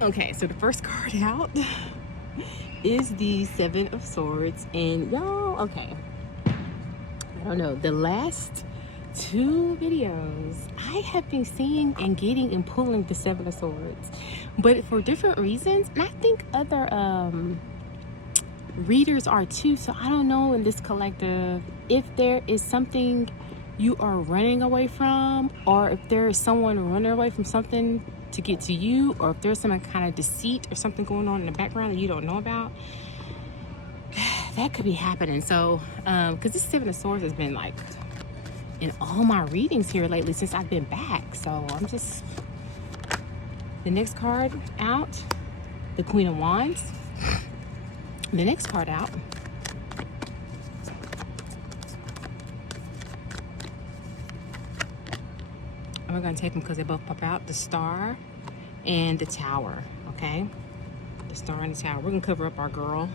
Okay, so the first card out is the Seven of Swords. And y'all, okay, I don't know, the last two videos I have been seeing and getting and pulling the Seven of Swords, but for different reasons. And I think other readers are too. So I don't know in this collective if there is something you are running away from, or if there is someone running away from something to get to you, or if there's some kind of deceit or something going on in the background that you don't know about. That could be happening. So because this Seven of Swords has been like in all my readings here lately since I've been back. So I'm just, the next card out, the Queen of Wands. The next card out, and we're going to take them because they both pop out, the Star and the Tower. Okay, the Star and the Tower. We're going to cover up our girl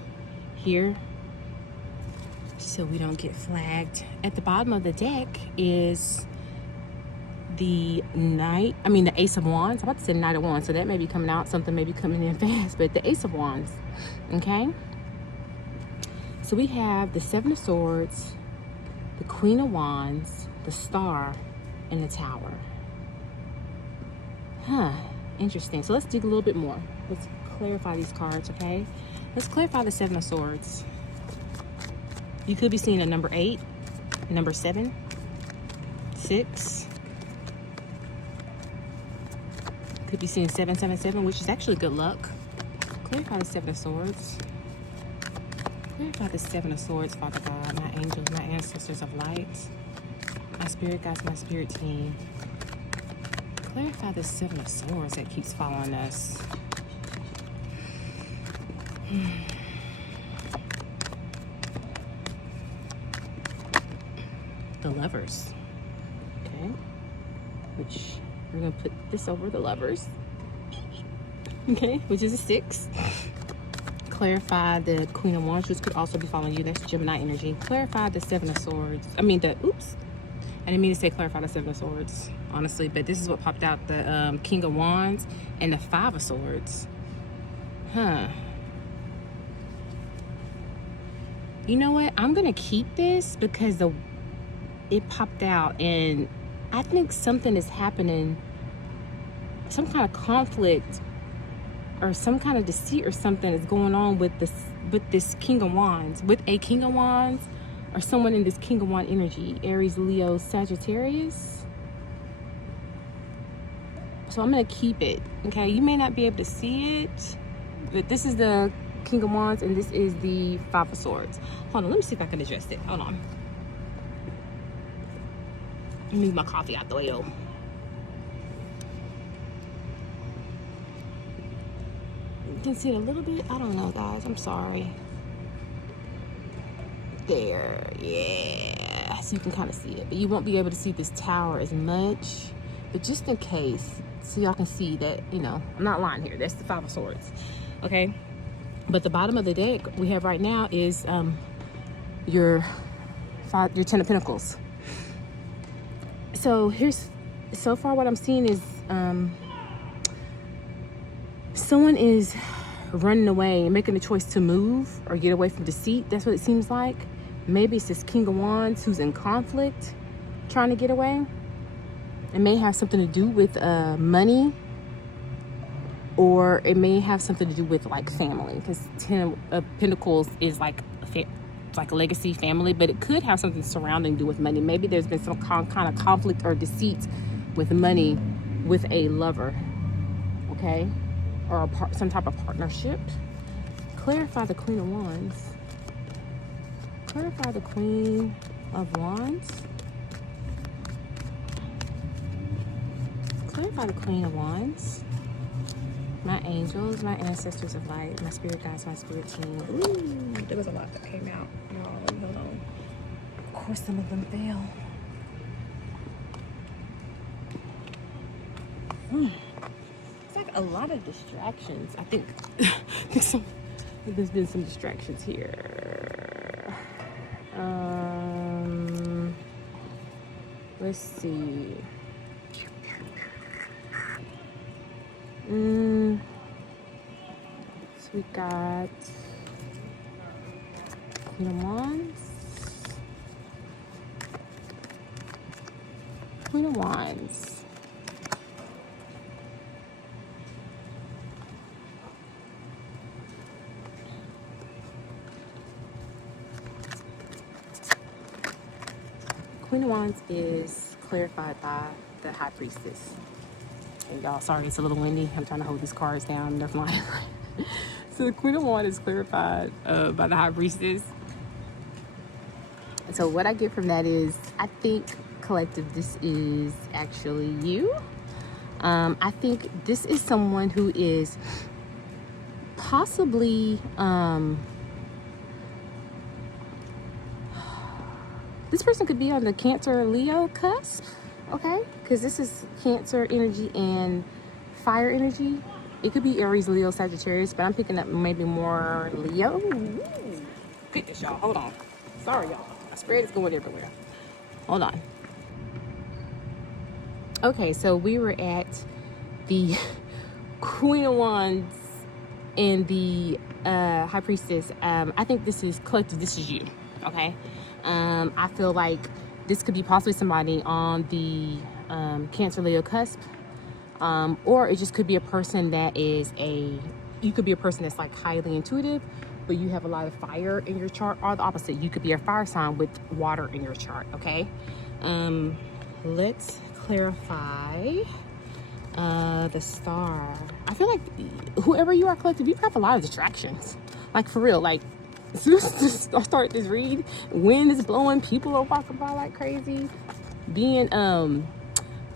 here so we don't get flagged. At the bottom of the deck is the Ace of Wands. I'm about to say Knight of Wands, so that may be coming out. Something may be coming in fast, but the Ace of Wands. Okay, so we have the Seven of Swords, the Queen of Wands, the Star, and the Tower. Interesting. So let's dig a little bit more. Let's clarify these cards, okay? Let's clarify the Seven of Swords. You could be seeing a number 8, number 7, 6. Could be seeing 777, which is actually good luck. Clarify the Seven of Swords. Clarify the Seven of Swords, Father God, my angels, my ancestors of light, my spirit guides, my spirit team. Clarify the Seven of Swords that keeps following us. The Lovers. Okay. Which we're going to put this over the Lovers. Okay, which is a 6. Clarify the Queen of Wands, which could also be following you. That's Gemini energy. Clarify the Seven of Swords. I didn't mean to say clarify the Seven of Swords, honestly, but this is what popped out. The King of Wands and the Five of Swords. You know what? I'm going to keep this because it popped out, and I think something is happening. Some kind of conflict or some kind of deceit or something is going on with this King of Wands, with a King of Wands, or someone in this King of Wands energy, Aries, Leo, Sagittarius. So I'm going to keep it, okay? You may not be able to see it, but this is the King of Wands, and this is the Five of Swords. Hold on, let me see if I can adjust it. Hold on. Let me move my coffee out the way, though. You can see it a little bit. I don't know, guys. I'm sorry. There, yeah. So you can kind of see it, but you won't be able to see this tower as much. But just in case, so y'all can see that, you know, I'm not lying here. That's the Five of Swords, okay? But the bottom of the deck we have right now is your Ten of Pentacles. So so far what I'm seeing is someone is running away and making a choice to move or get away from deceit. That's what it seems like. Maybe it's this King of Wands who's in conflict, trying to get away. It may have something to do with money, or it may have something to do with like family, because Ten of Pentacles is like a legacy family, but it could have something surrounding to do with money. Maybe there's been some kind of conflict or deceit with money with a lover, okay, or some type of partnership. Clarify the Queen of Wands. Clarify the Queen of Wands. Clarify the Queen of Wands. My angels, my ancestors of light, my spirit guides, my spirit team. Ooh, there was a lot that came out. Oh, hold on. Of course, some of them fail. It's like a lot of distractions. I think there's been some distractions here. Let's see. we got Queen of Wands. Queen of Wands. Queen of Wands is clarified by the High Priestess. And y'all, sorry, it's a little windy. I'm trying to hold these cards down. They're flying. So the Queen of Wands is clarified by the High Priestess. So what I get from that is, I think, collective, this is actually you. I think this is someone who is possibly, this person could be on the Cancer Leo cusp, okay? Because this is Cancer energy and fire energy. It could be Aries, Leo, Sagittarius, but I'm picking up maybe more Leo. Ooh. Pick this, y'all. Hold on. Sorry, y'all. My spread is going everywhere. Hold on. Okay, so we were at the Queen of Wands and the High Priestess. I think this is collective. This is you, okay? I feel like this could be possibly somebody on the Cancer Leo cusp, or it just could be a person that is you could be a person that's like highly intuitive, but you have a lot of fire in your chart, or the opposite. You could be a fire sign with water in your chart, okay? Let's clarify the star. I feel like whoever you are, collective, you have a lot of distractions. Like, for real, like, as soon as I start this read, wind is blowing, people are walking by like crazy, being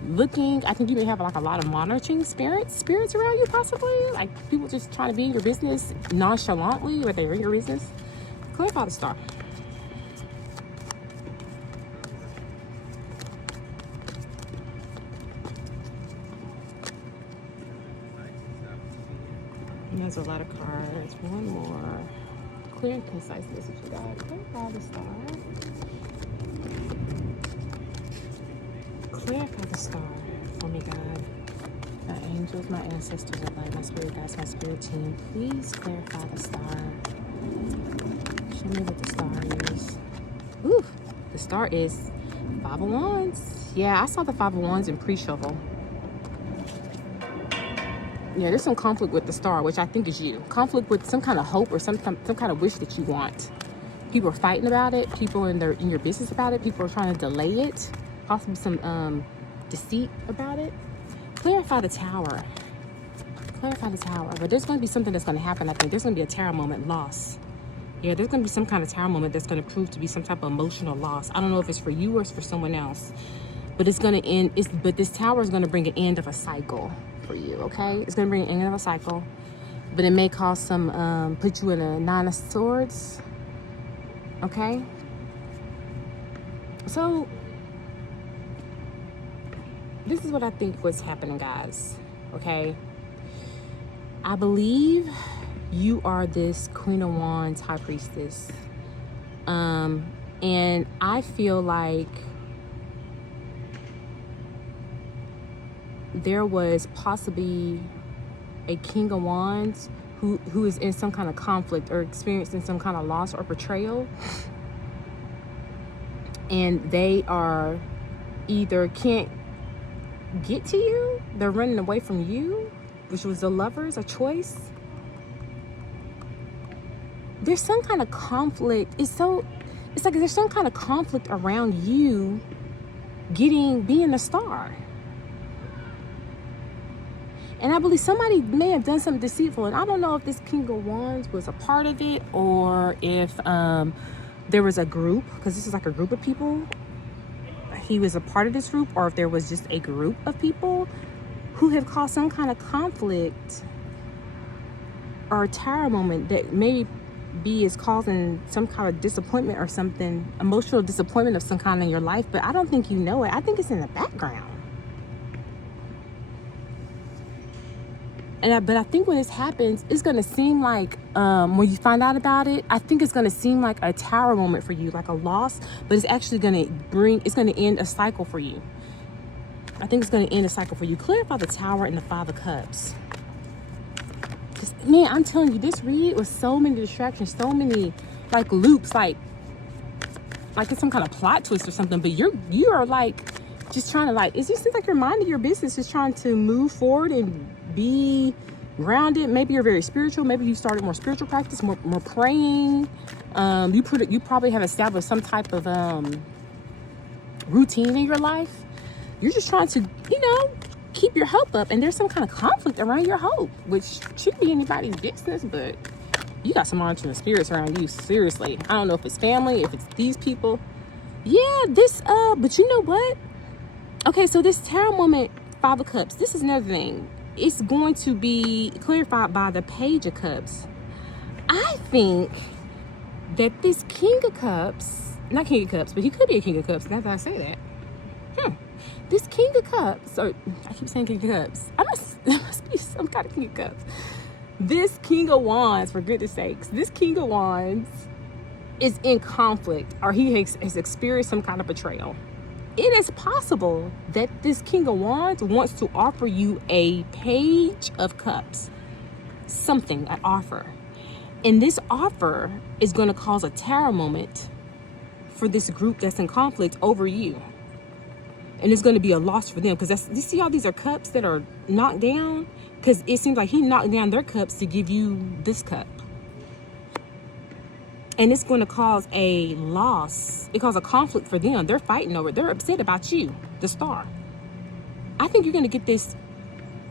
looking. I think you may have like a lot of monitoring spirits around you, possibly, like people just trying to be in your business nonchalantly, but they're in your business. Clarify the star. And there's a lot of cards. One more. Clear and concise message, you guys. Clarify the star. Clarify the star for me, God. My angels, my ancestors of light, my spirit guides, my spirit team. Please clarify the star. Show me what the star is. Ooh, the star is 5 of Wands. Yeah, I saw the 5 of Wands in pre-shuffle. Yeah, there's some conflict with the star, which I think is you. Conflict with some kind of hope or some kind of wish that you want. People are fighting about it. People are in your business about it. People are trying to delay it. Possibly some deceit about it. Clarify the Tower. Clarify the Tower. But there's going to be something that's going to happen. I think there's going to be a tower moment, loss. Yeah, there's going to be some kind of tower moment that's going to prove to be some type of emotional loss. I don't know if it's for you or it's for someone else. But it's going to end. But this tower is going to bring an end of a cycle for you, okay? It's going to bring an end of a cycle. But it may cause some, put you in a 9 of Swords. Okay? So, this is what I think was happening, guys. Okay? I believe you are this Queen of Wands High Priestess. And I feel like there was possibly a King of Wands who is in some kind of conflict or experiencing some kind of loss or betrayal. And they are either can't get to you, they're running away from you, which was the Lovers, a choice. There's some kind of conflict. It's like there's some kind of conflict around you being the star. And I believe somebody may have done something deceitful. And I don't know if this King of Wands was a part of it, or if there was a group, because this is like a group of people. He was a part of this group, or if there was just a group of people who have caused some kind of conflict or a tower moment that maybe is causing some kind of disappointment or something, emotional disappointment of some kind in your life. But I don't think you know it. I think it's in the background. But I think when this happens, it's going to seem like, when you find out about it, I think it's going to seem like a tower moment for you, like a loss, but it's actually going to end a cycle for you. I think it's going to end a cycle for you. Clarify the Tower and the 5 of Cups. Man, I'm telling you, this read was so many distractions, so many like loops, like it's some kind of plot twist or something. But you are like just trying to like, it just seems like you're minding your business, just trying to move forward and be grounded. Maybe you're very spiritual. Maybe you started more spiritual practice, more praying. You probably have established some type of routine in your life. You're just trying to, keep your hope up, and there's some kind of conflict around your hope, which shouldn't be anybody's business, but you got some monitoring spirits around you. Seriously, I don't know if it's family, if it's these people. Yeah, but you know what? Okay, so this tarot moment, 5 of Cups, this is another thing. It's going to be clarified by the Page of Cups. I think that this King of Cups, not King of Cups, but he could be a King of Cups, now that I say that. This King of Cups, or I keep saying King of Cups. There must be some kind of King of Cups. This King of Wands, for goodness sakes, this King of Wands is in conflict, or he has experienced some kind of betrayal. It is possible that this King of Wands wants to offer you a Page of Cups, something, an offer. And this offer is going to cause a tarot moment for this group that's in conflict over you. And it's going to be a loss for them, because you see how these are cups that are knocked down? Because it seems like he knocked down their cups to give you this cup. And it's going to cause a loss. It causes a conflict for them. They're fighting over it. They're upset about you, the star. I think you're going to get this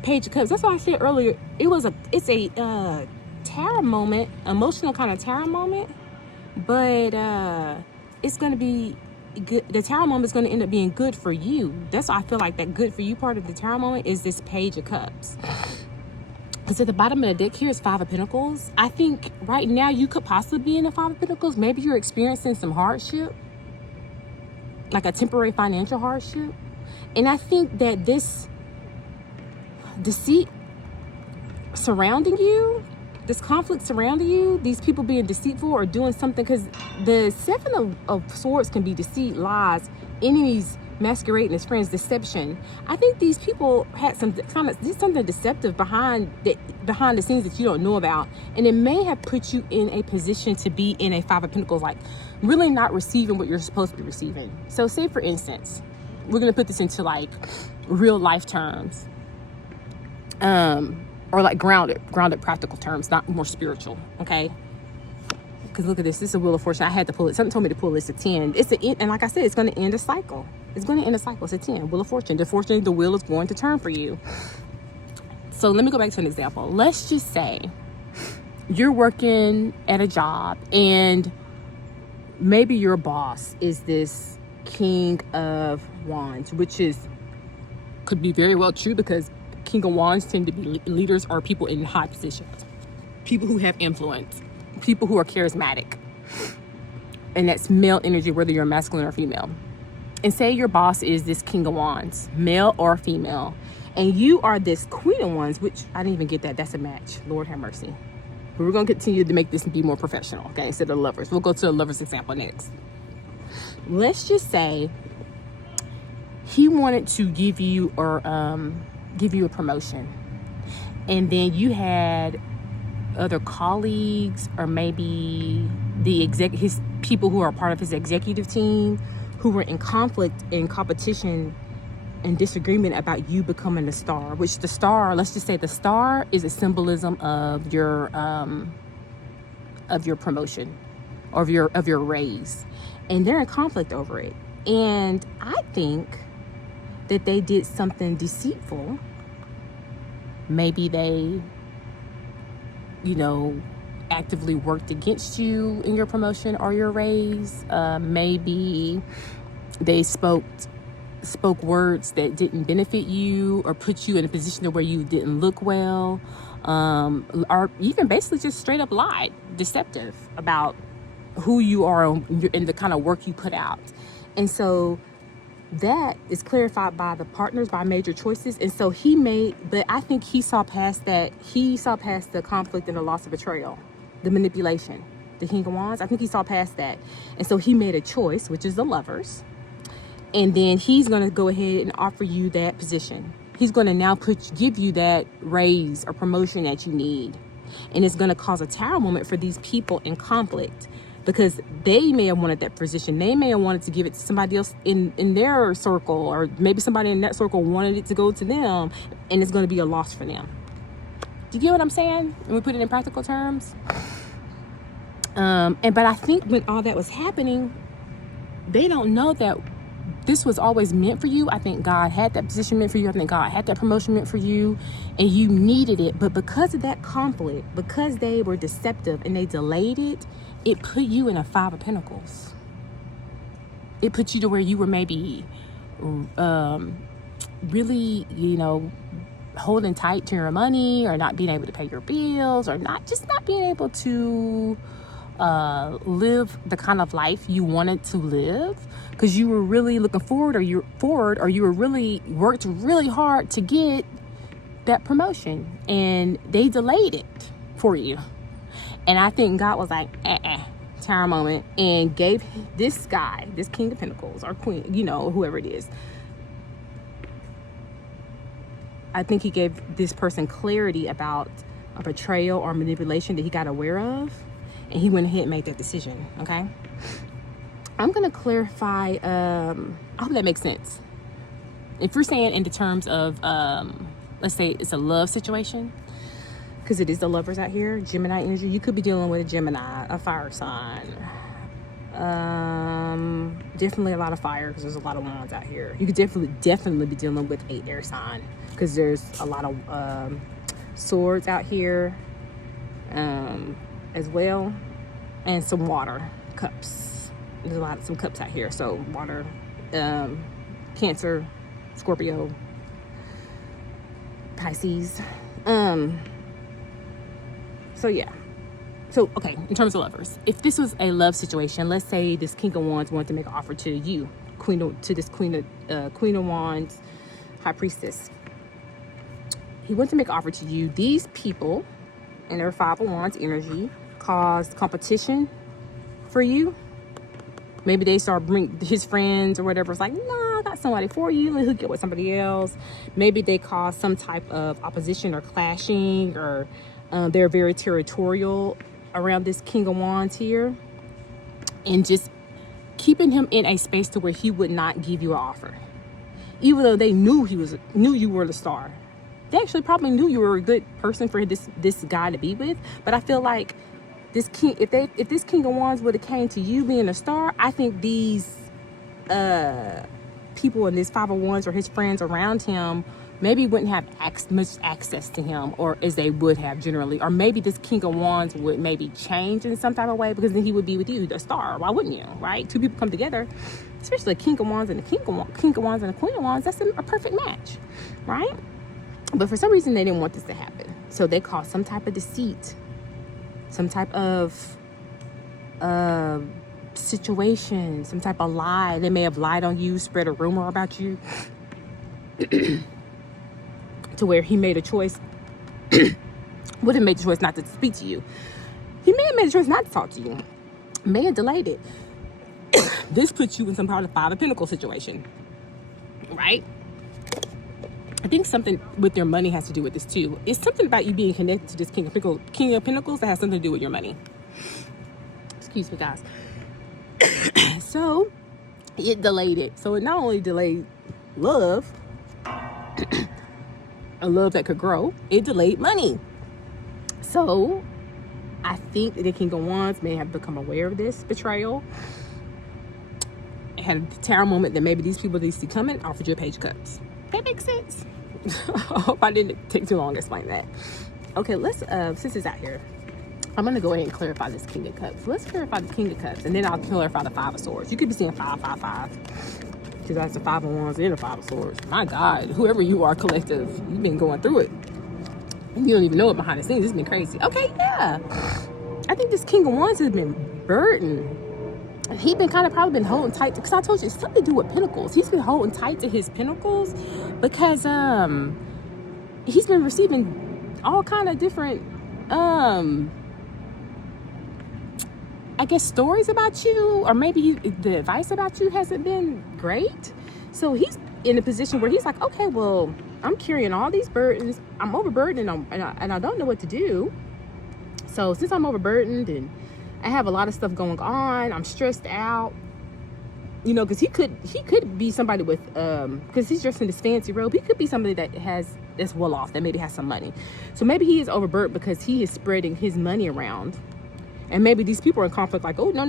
Page of Cups. That's why I said earlier, it's a tarot moment, emotional kind of tarot moment. But it's going to be good. The tarot moment is going to end up being good for you. That's why I feel like that good for you part of the tarot moment is this Page of Cups. Because at the bottom of the deck here is 5 of Pentacles. I think right now you could possibly be in the 5 of Pentacles. Maybe you're experiencing some hardship, like a temporary financial hardship. And I think that this deceit surrounding you, this conflict surrounding you, these people being deceitful or doing something, because the 7 of Swords can be deceit, lies, enemies masquerading as friends, deception. I think these people had something deceptive behind the scenes that you don't know about, and it may have put you in a position to be in a 5 of Pentacles, like really not receiving what you're supposed to be receiving. So say for instance, we're going to put this into like real life terms. Or like grounded practical terms, not more spiritual, okay? Because look at this. This is a Wheel of Fortune. I had to pull it. Something told me to pull this. A 10. And like I said, it's going to end a cycle. It's going to end a cycle. It's a 10. Wheel of Fortune. Unfortunately, the wheel is going to turn for you. So let me go back to an example. Let's just say you're working at a job, and maybe your boss is this King of Wands, which could be very well true, because King of Wands tend to be leaders or people in high positions, people who have influence, people who are charismatic, and that's male energy, whether you're masculine or female. And say your boss is this King of Wands, male or female, and you are this Queen of Wands, which I didn't even get that. That's a match. Lord have mercy. But we're going to continue to make this be more professional, okay, instead of lovers. We'll go to a lover's example next. Let's just say he wanted to give you a promotion, and then you had other colleagues, or maybe his people who are part of his executive team, who were in conflict, in competition, and disagreement about you becoming a star. Which the star, let's just say the star is a symbolism of your promotion, or of your raise, and they're in conflict over it. And I think that they did something deceitful. Maybe they, actively worked against you in your promotion or your raise. Maybe they spoke words that didn't benefit you, or put you in a position where you didn't look well, or even basically just straight up lied, deceptive about who you are and the kind of work you put out. And so that is clarified by the partners, by major choices. And so but I think he saw past that. He saw past the conflict and the loss of betrayal, the manipulation, the King of Wands. I think he saw past that. And so he made a choice, which is the lovers. And then he's going to go ahead and offer you that position. He's going to now give you that raise or promotion that you need. And it's going to cause a tower moment for these people in conflict, because they may have wanted that position. They may have wanted to give it to somebody else in their circle, or maybe somebody in that circle wanted it to go to them, and it's going to be a loss for them. Do you get what I'm saying? And we put it in practical terms. But I think when all that was happening, they don't know that this was always meant for you. I think God had that position meant for you. I think God had that promotion meant for you, and you needed it. But because of that conflict, because they were deceptive and they delayed it, it put you in a 5 of Pentacles. It put you to where you were maybe really, holding tight to your money, or not being able to pay your bills, or not being able to live the kind of life you wanted to live, because you were really looking forward, or you were really worked really hard to get that promotion, and they delayed it for you. And I think God was like, tower moment, and gave this guy, this King of Pentacles or Queen, whoever it is, I think he gave this person clarity about a betrayal or manipulation that he got aware of, and he went ahead and made that decision. Okay, I'm gonna clarify. I hope that makes sense. If you're saying in the terms of, let's say it's a love situation, because it is the lovers out here, Gemini energy, you could be dealing with a Gemini, a fire sign. Definitely a lot of fire, because there's a lot of wands out here. You could definitely be dealing with a air sign, because there's a lot of swords out here as well, and some water cups. There's some cups out here. So water, Cancer, Scorpio, Pisces. So yeah. So, okay, in terms of lovers, if this was a love situation, let's say this King of Wands wanted to make an offer to you, Queen of Wands, High Priestess. He wanted to make an offer to you. These people in their 5 of Wands energy caused competition for you. Maybe they start bring his friends or whatever. It's like, nah, I got somebody for you. Let me hook you up with somebody else. Maybe they caused some type of opposition or clashing, or they're very territorial around this King of Wands here, and just keeping him in a space to where he would not give you an offer, even though they knew you were the star. They actually probably knew you were a good person for this guy to be with. But I feel like this king, if this King of Wands would have came to you being a star, I think these people in this 5 of Wands or his friends around him maybe wouldn't have much access to him, or as they would have generally. Or maybe this King of Wands would maybe change in some type of way, because then he would be with you, the star. Why wouldn't you, right? 2 people come together, especially a King of Wands and a King of Wands and a Queen of Wands. That's a perfect match, right? But for some reason, they didn't want this to happen. So they caused some type of deceit, some type of situation, some type of lie. They may have lied on you, spread a rumor about you, to where he made a choice, would have made the choice not to speak to you. He may have made a choice not to talk to you, may have delayed it. This puts you in some kind of 5 of Pentacles situation, right? I think something with your money has to do with this too. It's something about you being connected to this King of Pentacles that has something to do with your money. Excuse me, guys. So it delayed it. So it not only delayed love, a love that could grow, it delayed money. So I think the King of Wands may have become aware of this betrayal, had a tower moment that maybe these people they see coming, offered you a Page of Cups. That makes sense. I hope I didn't take too long to explain that. Okay, let's since it's out here, I'm gonna go ahead and clarify this King of Cups. Let's clarify the King of Cups, and then I'll clarify the 5 of Swords. You could be seeing 5, 5, 5. Because that's the 5 of Wands and the 5 of Swords. My God, whoever you are, collective, you've been going through it. You don't even know it behind the scenes. It's been crazy. Okay, yeah. I think this King of Wands has been burdened. He's been probably been holding tight, because I told you it's something to do with Pentacles. He's been holding tight to his Pentacles because he's been receiving all kind of different I guess stories about you, or maybe the advice about you hasn't been great. So he's in a position where he's like, okay, well, I'm carrying all these burdens. I'm overburdened, and I don't know what to do. So since I'm overburdened and I have a lot of stuff going on, I'm stressed out, you know, because he could be somebody with because he's dressed in this fancy robe. He could be somebody that's well off, that maybe has some money. So maybe he is overburdened because he is spreading his money around, and maybe these people are in conflict, like, oh, no,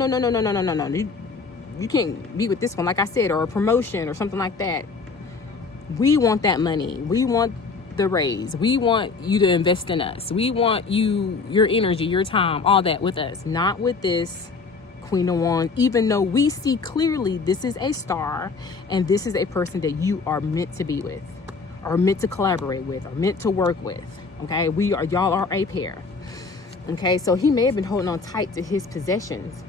you can't be with this one, like I said, or a promotion or something like that. We want that money. We want the raise. We want you to invest in us. We want your energy, your time, all that with us, not with this Queen of Wands, even though we see clearly this is a star and this is a person that you are meant to be with, or meant to collaborate with, or meant to work with. Okay, y'all are a pair. Okay, so he may have been holding on tight to his possessions,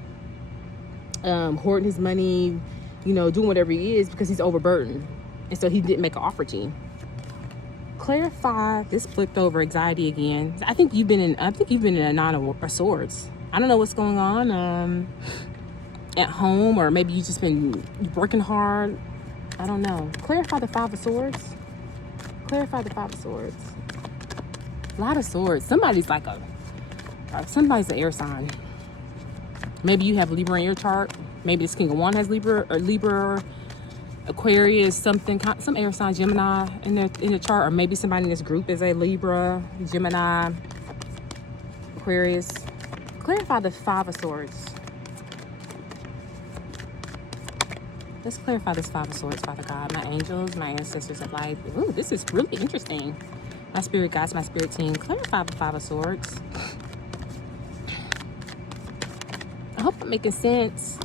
hoarding his money, you know, doing whatever he is because he's overburdened, and so he didn't make an offer to you. Clarify this flipped over anxiety again. I think you've been in a Nine of Swords. I don't know what's going on at home, or maybe you've just been working hard. I don't know. Clarify the Five of Swords. Clarify the Five of Swords. A lot of swords. Somebody's somebody's an air sign. Maybe you have Libra in your chart. Maybe this King of Wands has Libra, or Libra, Aquarius, some air sign, Gemini in the chart, or maybe somebody in this group is a Libra, Gemini, Aquarius. Clarify the Five of Swords. Let's clarify this Five of Swords, Father God, my angels, my ancestors of life. Ooh, this is really interesting. My spirit guides, my spirit team. Clarify the Five of Swords. I hope I'm making sense.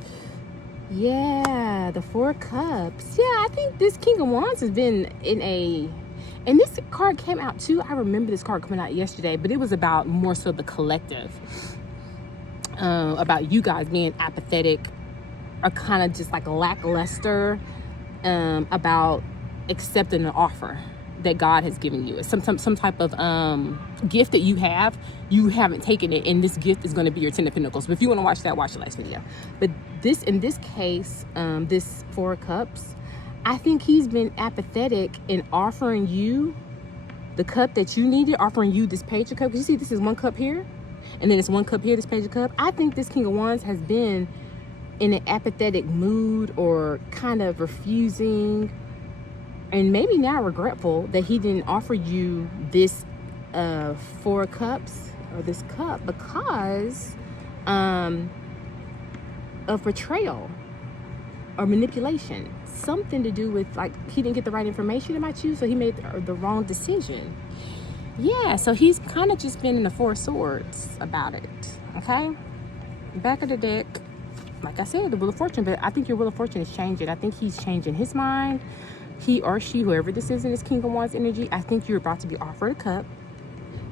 Yeah, the Four of Cups. Yeah, I think this King of Wands has been and this card came out too. I remember this card coming out yesterday, but it was about more so the collective. About you guys being apathetic, or kind of just like lackluster about accepting an offer that God has given you. It's some type of gift that you haven't taken it, and this gift is going to be your Ten of Pentacles. But if you want to watch that, watch the last video. But in this case, this Four of Cups, I think he's been apathetic in offering you the cup that you needed, offering you this Page of Cups. You see, this is one cup here, and then it's one cup here, this Page of Cups. I think this King of Wands has been in an apathetic mood, or kind of refusing, and maybe now regretful that he didn't offer you this Four of Cups, or this cup, because of betrayal or manipulation. Something to do with, like, he didn't get the right information about you, so he made the wrong decision. Yeah, so he's kind of just been in the Four of Swords about it. Okay, back of the deck, like I said, the Wheel of Fortune. But I think your Wheel of Fortune is changing. I think he's changing his mind. He or she, whoever this is in this King of Wands energy, I think you're about to be offered a cup.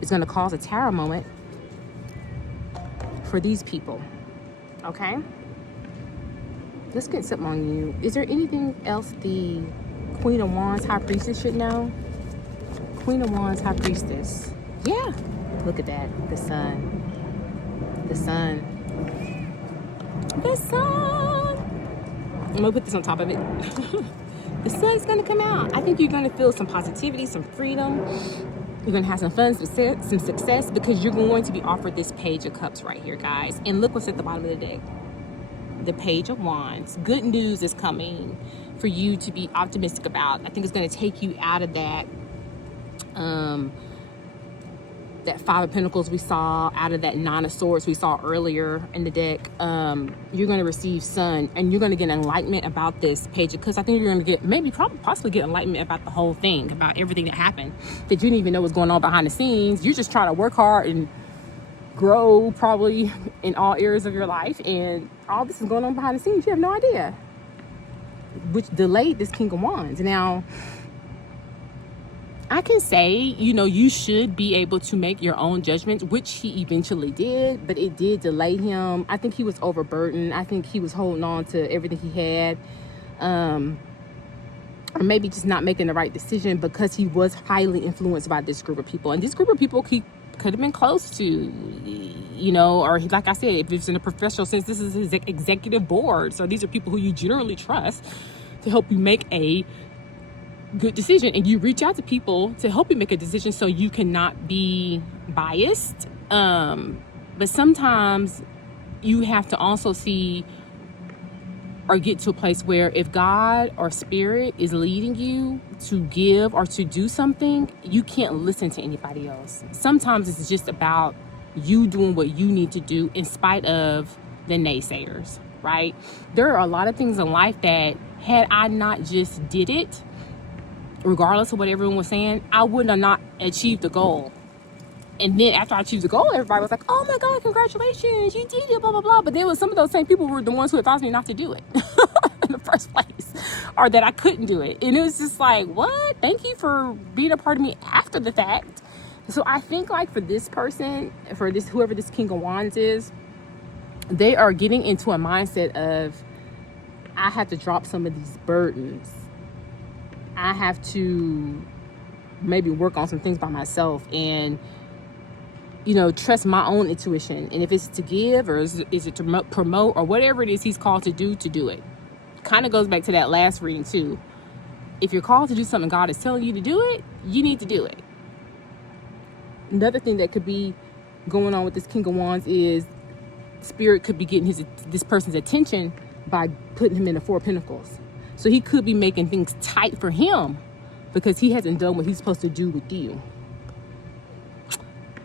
It's going to cause a tower moment for these people. Okay, let's get something on you. Is there anything else the Queen of Wands, High Priestess should know? Queen of Wands, High Priestess. Yeah, look at that. The sun. The sun. The sun. I'm gonna put this on top of it. The sun's gonna come out. I think you're gonna feel some positivity, some freedom. You're gonna have some fun, some success, because you're going to be offered this Page of Cups right here, guys. And look what's at the bottom of the deck. The Page of Wands. Good news is coming for you to be optimistic about. I think it's gonna take you out of that that Five of Pentacles we saw, out of that Nine of Swords we saw earlier in the deck. You're going to receive Sun, and you're going to get enlightenment about this Page, because I think you're going to get possibly get enlightenment about the whole thing, about everything that happened that you didn't even know was going on behind the scenes. You're just trying to work hard and grow, probably in all areas of your life, and all this is going on behind the scenes. You have no idea, which delayed this King of Wands. Now, I can say, you know, you should be able to make your own judgments, which he eventually did, but it did delay him. I think he was overburdened. I think he was holding on to everything he had, or maybe just not making the right decision, because he was highly influenced by this group of people. And this group of people he could have been close to, you know, or like I said, if it's in a professional sense, this is his executive board. So these are people who you generally trust to help you make a good decision, and you reach out to people to help you make a decision so you cannot be biased, But sometimes you have to also see or get to a place where if God or spirit is leading you to give or to do something, you can't listen to anybody else. Sometimes it's just about you doing what you need to do in spite of the naysayers, right? There are a lot of things in life that had I not just did it, regardless of what everyone was saying, I would have not achieved the goal. And then after I achieved the goal, everybody was like, oh my God, congratulations, you did it, blah, blah, blah. But then some of those same people were the ones who advised me not to do it in the first place, or that I couldn't do it. And it was just like, what? Thank you for being a part of me after the fact. So I think like for this person, for this, whoever this King of Wands is, they are getting into a mindset of, I have to drop some of these burdens. I have to maybe work on some things by myself and, you know, trust my own intuition. And if it's to give or is it to promote or whatever it is he's called to do it. Kind of goes back to that last reading too. If you're called to do something, God is telling you to do it, you need to do it. Another thing that could be going on with this King of Wands is spirit could be getting this person's attention by putting him in the Four of Pentacles. So he could be making things tight for him because he hasn't done what he's supposed to do with you.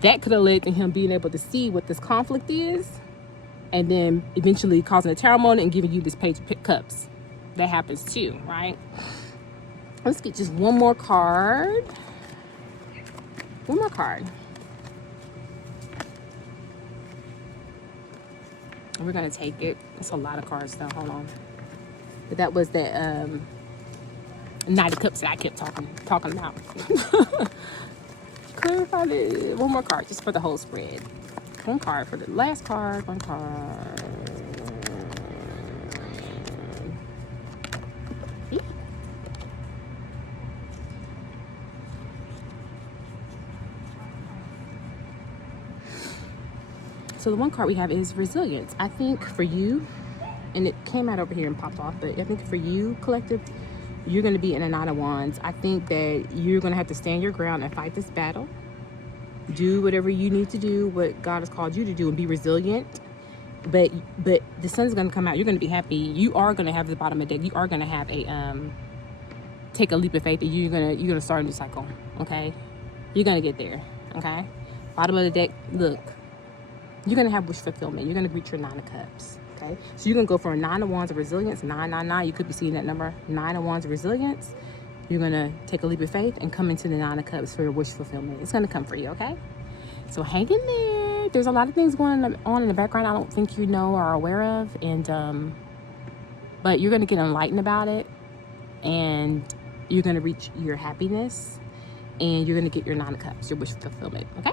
That could have led to him being able to see what this conflict is and then eventually causing a tower moment and giving you this Page of Cups. That happens too, right? Let's get just one more card. One more card. We're going to take it. It's a lot of cards though. Hold on. But that was the Knight of Cups that I kept talking about. Clarify it. One more card just for the whole spread. One card for the last card. One card. So the one card we have is resilience. I think for you, and it came out over here and popped off, but I think for you, collective, you're going to be in a Nine of Wands. I think that you're going to have to stand your ground and fight this battle. Do whatever you need to do, what God has called you to do, and be resilient. But the sun's going to come out. You're going to be happy. You are going to have the bottom of the deck. You are going to have a take a leap of faith that you're gonna start a new cycle. Okay, you're going to get there. Okay, bottom of the deck. Look, you're going to have wish fulfillment. You're going to reach your Nine of Cups. Okay, so you're going to go for a Nine of Wands of resilience, 999. You could be seeing that number, 9 of Wands of resilience. You're going to take a leap of faith and come into the Nine of Cups for your wish fulfillment. It's going to come for you, okay? So hang in there. There's a lot of things going on in the background I don't think you know or are aware of. And but you're going to get enlightened about it. And you're going to reach your happiness. And you're going to get your Nine of Cups, your wish fulfillment, okay?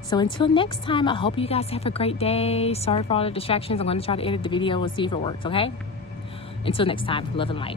So until next time, I hope you guys have a great day. Sorry for all the distractions. I'm going to try to edit the video and see if it works, okay? Until next time, love and light.